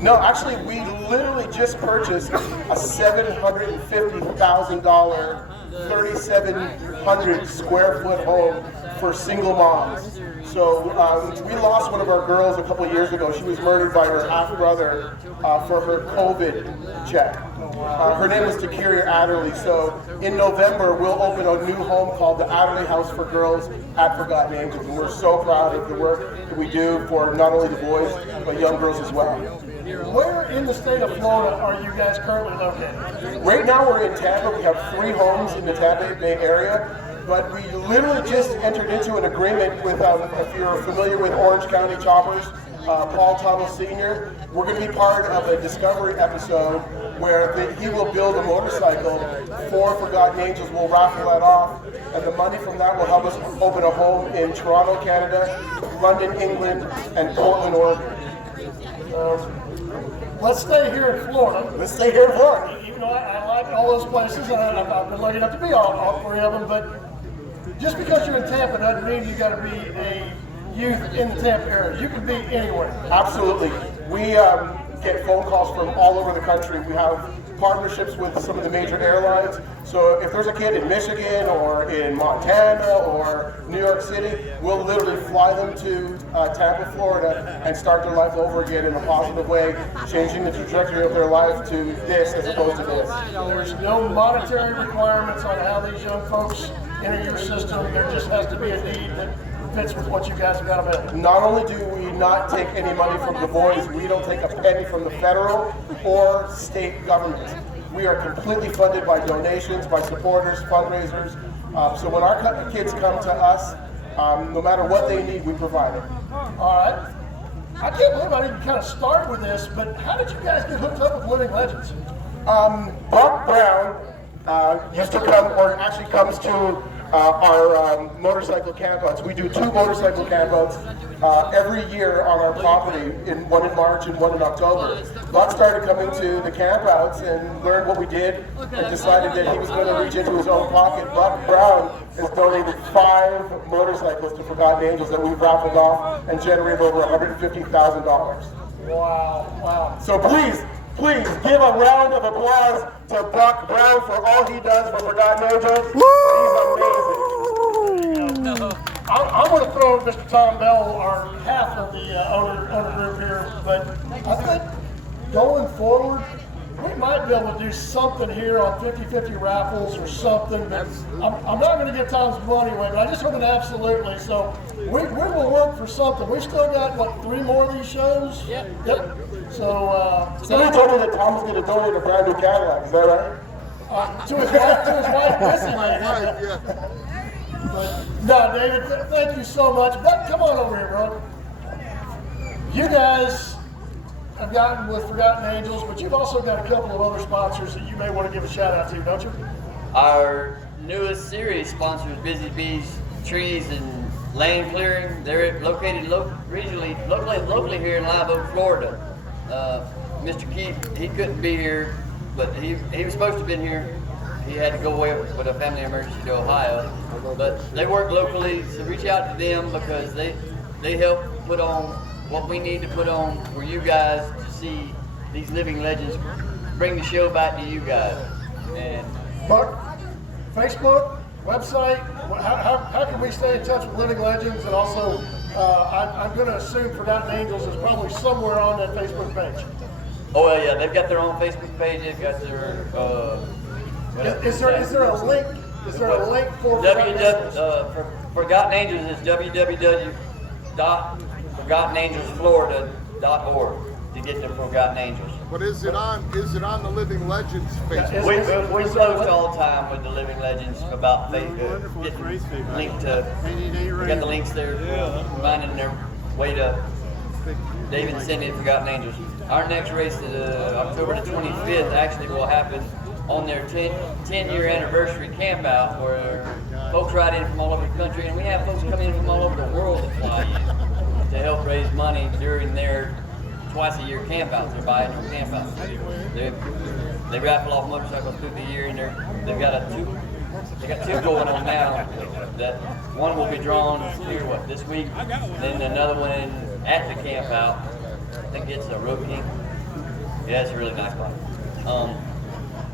No, actually, we literally just purchased a $750,000, 3,700 square foot home for single moms. So we lost one of our girls a couple of years ago. She was murdered by her half-brother for her COVID check. Her name was Takira Adderley. So in November, we'll open a new home called the Adderley House for Girls at Forgotten Angels. And we're so proud of the work that we do for not only the boys, but young girls as well. Where in the state of Florida are you guys currently located? Right now we're in Tampa. We have 3 homes in the Tampa Bay area. But we literally just entered into an agreement with, if you're familiar with Orange County Choppers, Paul Tuttle Sr., we're going to be part of a Discovery episode where he will build a motorcycle for Forgotten Angels. We'll raffle that off, and the money from that will help us open a home in Toronto, Canada, London, England, and Portland, Oregon. Let's stay here in Florida. Let's stay here in Florida. Even though I like all those places, and I've been lucky enough to be all 3 of them, but just because you're in Tampa doesn't mean you got to be a youth in the Tampa area. You can be anywhere. Absolutely. We get phone calls from all over the country. We have partnerships with some of the major airlines. So if there's a kid in Michigan or in Montana or New York City, we'll literally fly them to Tampa, Florida, and start their life over again in a positive way, changing the trajectory of their life to this as opposed to this. There's no monetary requirements on how these young folks enter your system. There just has to be a need that fits with what you guys have got available. Not only do we not take any money from the boys, we don't take a penny from the federal or state government. We are completely funded by donations, by supporters, fundraisers. So when our kids come to us, no matter what they need, we provide it. All right. I can't believe I didn't kind of start with this, but how did you guys get hooked up with Living Legends? Buck Brown used to come, or actually comes to our motorcycle campouts. We do 2 motorcycle campouts every year on our property, one in March and one in October. Buck started coming to the campouts and learned what we did and decided that he was going to reach into his own pocket. Buck Brown has donated 5 motorcycles to Forgotten Angels that we've raffled off and generated over $150,000. Wow. So please give a round of applause to Buck Brown for all he does for Forgotten Angels. He's amazing. I'm going to throw Mr. Tom Bell, our half of the owner group here, but I think going forward, we might be able to do something here on 50-50 raffles or something. But I'm not going to give Tom's money away, but I just heard an absolutely. So we will work for something. We've still got, 3 more of these shows? Yep. So somebody told me that Tom's going to donate a brand new Cadillac. Is that right? To his wife, Missy. No, David, thank you so much. But come on over here, bro. You guys have gotten with Forgotten Angels, but you've also got a couple of other sponsors that you may want to give a shout out to, don't you? Our newest series sponsors, Busy Bees Trees and Lane Clearing. They're located locally here in Live Oak, Florida. Mr. Keith, he couldn't be here, but he was supposed to have been here. He had to go away with a family emergency to Ohio. But they work locally, so reach out to them because they help put on what we need to put on for you guys to see these living legends bring the show back to you guys. And Buck, Facebook, website, how can we stay in touch with Living Legends? And also, I'm going to assume Forgotten Angels is probably somewhere on that Facebook page. Oh well, yeah, they've got their own Facebook page. They've got their. Is there a link? Is there a link for Forgotten Angels? Is www.forgottenangelsflorida.org to get to Forgotten Angels. But is it on the Living Legends Facebook? We post all the time with the Living Legends about Facebook. Getting linked to. We got the links there, finding their way to David and Cindy at Forgotten Angels. Our next race, October the 25th, actually will happen on their 10-year anniversary camp out where folks ride in from all over the country, and we have folks come in from all over the world to fly in to help raise money during their twice-a-year camp outs, their biannual camp outs. They raffle off motorcycles through the year, and they've got two going on now. That one will be drawn here, this week, then another one at the camp out. think it's a Road King. Yeah, it's a really nice bike.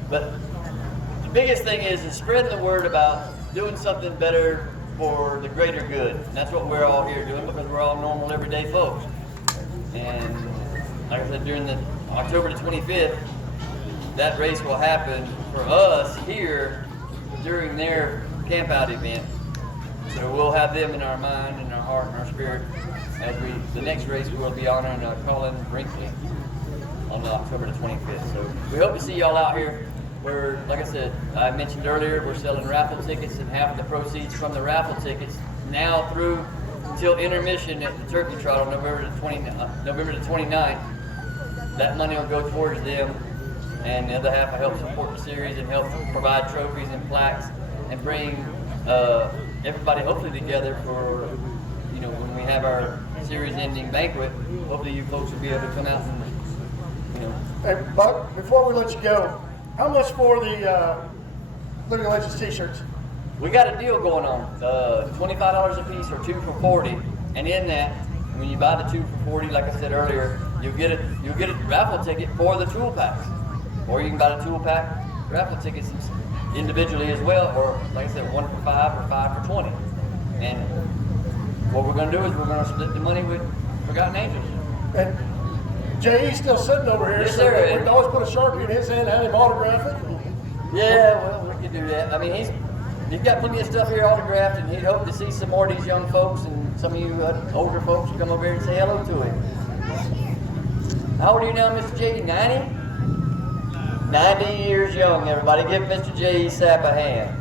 But the biggest thing is spreading the word about doing something better for the greater good. And that's what we're all here doing, because we're all normal, everyday folks. And like I said, during the October the 25th, that race will happen for us here during their camp out event. So we'll have them in our mind, in our heart, and our spirit as the next race we'll be honoring Colin Brinkley on October the 25th. So we hope to see y'all out here. We're, like I said, I mentioned earlier, we're selling raffle tickets, and half of the proceeds from the raffle tickets now through until intermission at the Turkey Trot on November the 29th. That money will go towards them, and the other half will help support the series and help provide trophies and plaques and bring everybody hopefully together for, you know, when we have our series ending banquet. Hopefully you folks will be able to come out and, you know. Hey, Buck, before we let you go, how much for the Living Legends t-shirts? We got a deal going on, $25 a piece or 2 for $40. And in that, when you buy the 2 for $40, like I said earlier, you'll get a raffle ticket for the tool packs. Or you can buy the tool pack raffle tickets individually as well, or like I said, 1 for $5 or 5 for $20. And what we're going to do is we're going to split the money with Forgotten Angels. And J.E.'s still sitting over here, Yes, so sir. we can always put a Sharpie in his hand and have him autograph it. Yeah, well, we could do that. I mean, he's got plenty of stuff here autographed, and he'd hope to see some more of these young folks and some of you older folks come over here and say hello to him. How old are you now, Mr. J.E.? 90? 90 years young, everybody. Give Mr. J.E. Sapp a hand.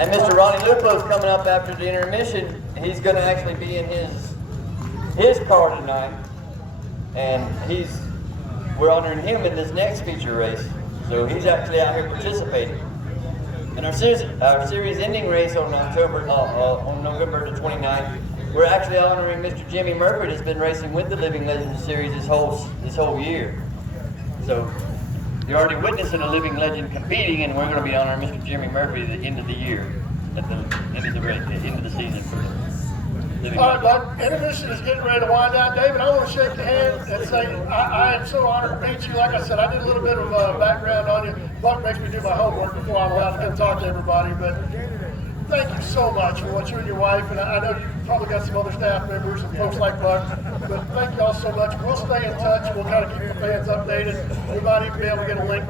And Mr. Ronnie Lupo's coming up after the intermission. He's going to actually be in his car tonight, and we're honoring him in this next feature race. So he's actually out here participating. And our series ending race on November the 29th, we're actually honoring Mr. Jimmy Murphy, that's been racing with the Living Legends series this whole year. So you're already witnessing a living legend competing, and we're going to be honoring Mr. Jimmy Murphy at the end of the year, at the end of the season for Living All right, Legends. Buck, intermission is getting ready to wind down. David, I want to shake your hand and say I am so honored to meet you. Like I said, I did a little bit of background on you. Buck makes me do my homework before I'm allowed to come talk to everybody, but thank you so much for what you and your wife, and I know you probably got some other staff members and folks like Buck, but thank you all so much. We'll stay in touch. We'll kind of keep the fans updated. We might even be able to get a link,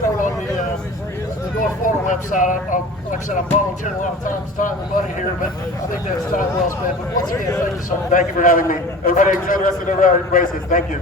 thrown on the North Florida website. Like I said, I'm volunteering a lot of time and money here, but I think that's time well spent. But once again, thank you so much. Thank you for having me. Everybody enjoy the rest of the races. Thank you.